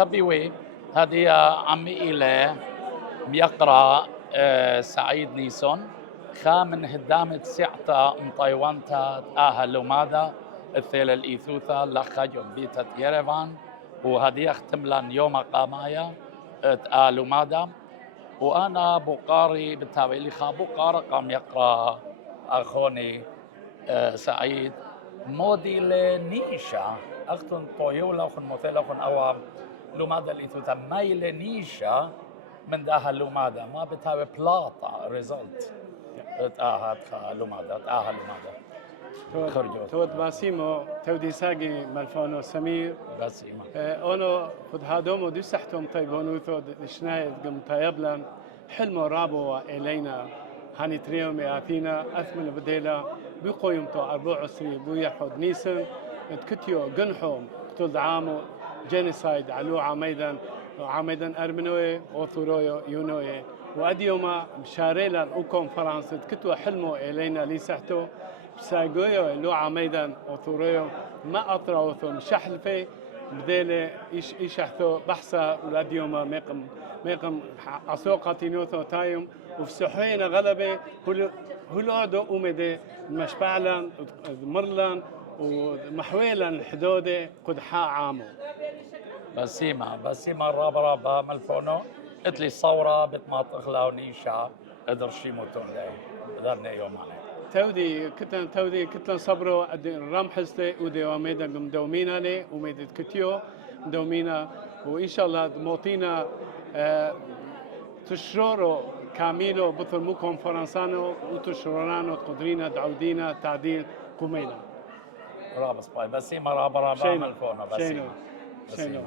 خبيوي هذه عمي إله بيقرأ سعيد نيسون خامن هدامة سعتا مطيوانتا لومادا الثيل الإيثوثا لخجم بيتا يريفان وهذه اختملان يوم قامايا لومادا وأنا بقاري بالتالي اللي خابو قارئ قام يقرأ أخوني سعيد مودي لنيشا أختن طيولة أخن مثلا أخن أوام لومادا اللي تتميل نيشا من داها لومادا ما بتاوي بلاطة ريزولت لومادا خرجوا تود باسيمو تودي ساقي مالفونو سمير باسيمو اونو خد هادومو دي سحتم طيبونو ثود شنايد قم طيبلن حلمو رابو إلينا هاني تريوم اثينا اثمن بديلا بقويم تو 24 بويحود نيسن تكتيو جنحوم قتل عامو جينيسايد علو عميدا ارمنوي اوثورويو يونوي واديوما مشاريلا اوكم فرنسا تكتو حلمو الينا لي سحتو سايغويو لو عميدا اوثورويو ما اطراوثو مشحلفي بديله يشحثو بحثا ولاديوما ميقم عسوقة تينوثو تايم وفسحوين غلبة هلو عدو أمدي مشبعلن مرلن ومحويلا الحدودة قد حا عامو بسيمة رابا ملفونو اتلي صورة بتماطخ لاونيشا ادر شيموتون داي قدرنا يوم عليه تودي كتن صبرو رام حزتي ودي وميدا مدومينا لي وميدا كتيو مدومينا وإن شاء الله موطينا تشرورو كاميلو بطل مو كونفرنسانو وتشرورانو قدرينا دعودينا تعديل كومينا رابس باي بسيمة رابا ملفونو شينو